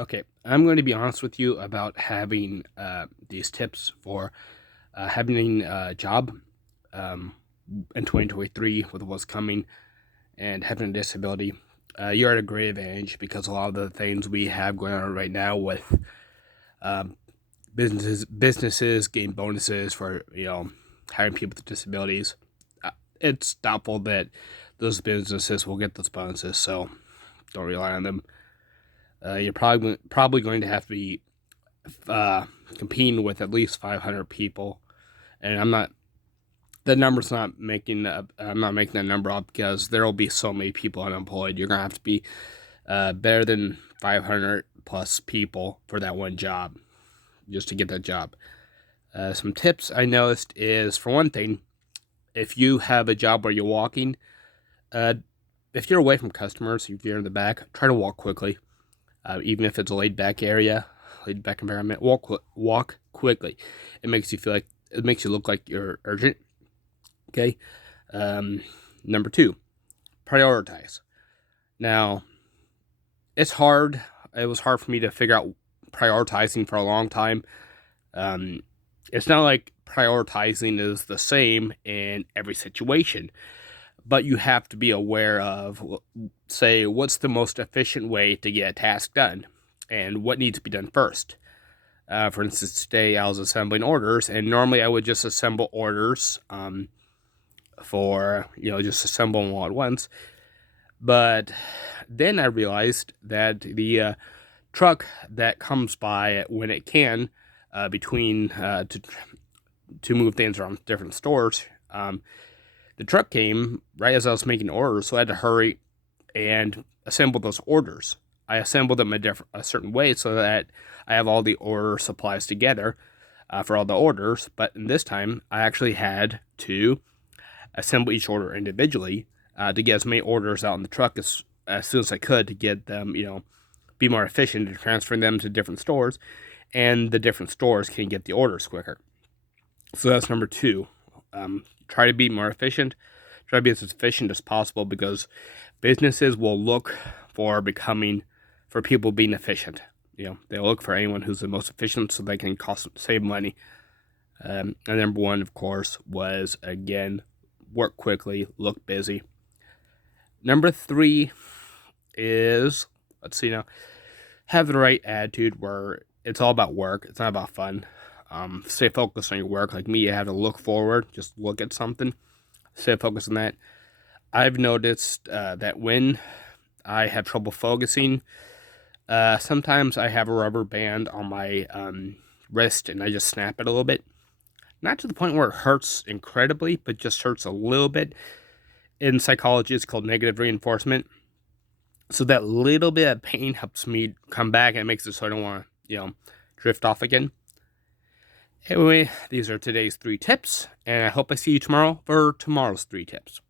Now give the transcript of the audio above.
Okay, I'm going to be honest with you about having these tips for having a job um, in 2023 with what's coming and having a disability. You're at a great advantage because a lot of the things we have going on right now with um, businesses getting bonuses for hiring people with disabilities. It's doubtful that those businesses will get those bonuses, so don't rely on them. You're probably going to have to be uh, competing with at least 500 people, and I'm not. The number's not making. I'm not making that number up because there will be so many people unemployed. You're gonna have to be better than 500 plus people for that one job, just to get that job. Some tips I noticed is, for one thing, if you have a job where you're walking, uh, if you're away from customers, if you're in the back, try to walk quickly. Even if it's a laid back area, laid back environment, walk quickly. It makes you look like you're urgent. Okay. Um, Number two, prioritize. Now, it's hard. It was hard for me to figure out prioritizing for a long time. Um, it's not like prioritizing is the same in every situation, but you have to be aware of, say, what's the most efficient way to get a task done and what needs to be done first. For instance, today I was assembling orders, and normally I would just assemble orders for, just assemble them all at once. But then I realized that the truck that comes by when it can between to move things around different stores, the truck came right as I was making orders, so I had to hurry and assemble those orders. I assembled them a certain way so that I have all the order supplies together for all the orders. But in this time, I actually had to assemble each order individually to get as many orders out in the truck as soon as I could to get them, be more efficient in transferring them to different stores, and the different stores can get the orders quicker. So that's number two. Try to be more efficient. Try to be as efficient as possible because businesses will look for people being efficient. They'll look for anyone who's the most efficient so they can save money. And number one, of course, was again, work quickly, look busy. Number three is, have the right attitude where it's all about work. It's not about fun. Stay focused on your work. Like me, you have to look forward. Just look at something. Stay focused on that. I've noticed that when I have trouble focusing, sometimes I have a rubber band on my wrist and I just snap it a little bit. Not to the point where it hurts incredibly, but just hurts a little bit. In psychology, it's called negative reinforcement. So that little bit of pain helps me come back and it makes it so I don't want to, drift off again. Anyway, these are today's 3 tips, and I hope I see you tomorrow for tomorrow's 3 tips.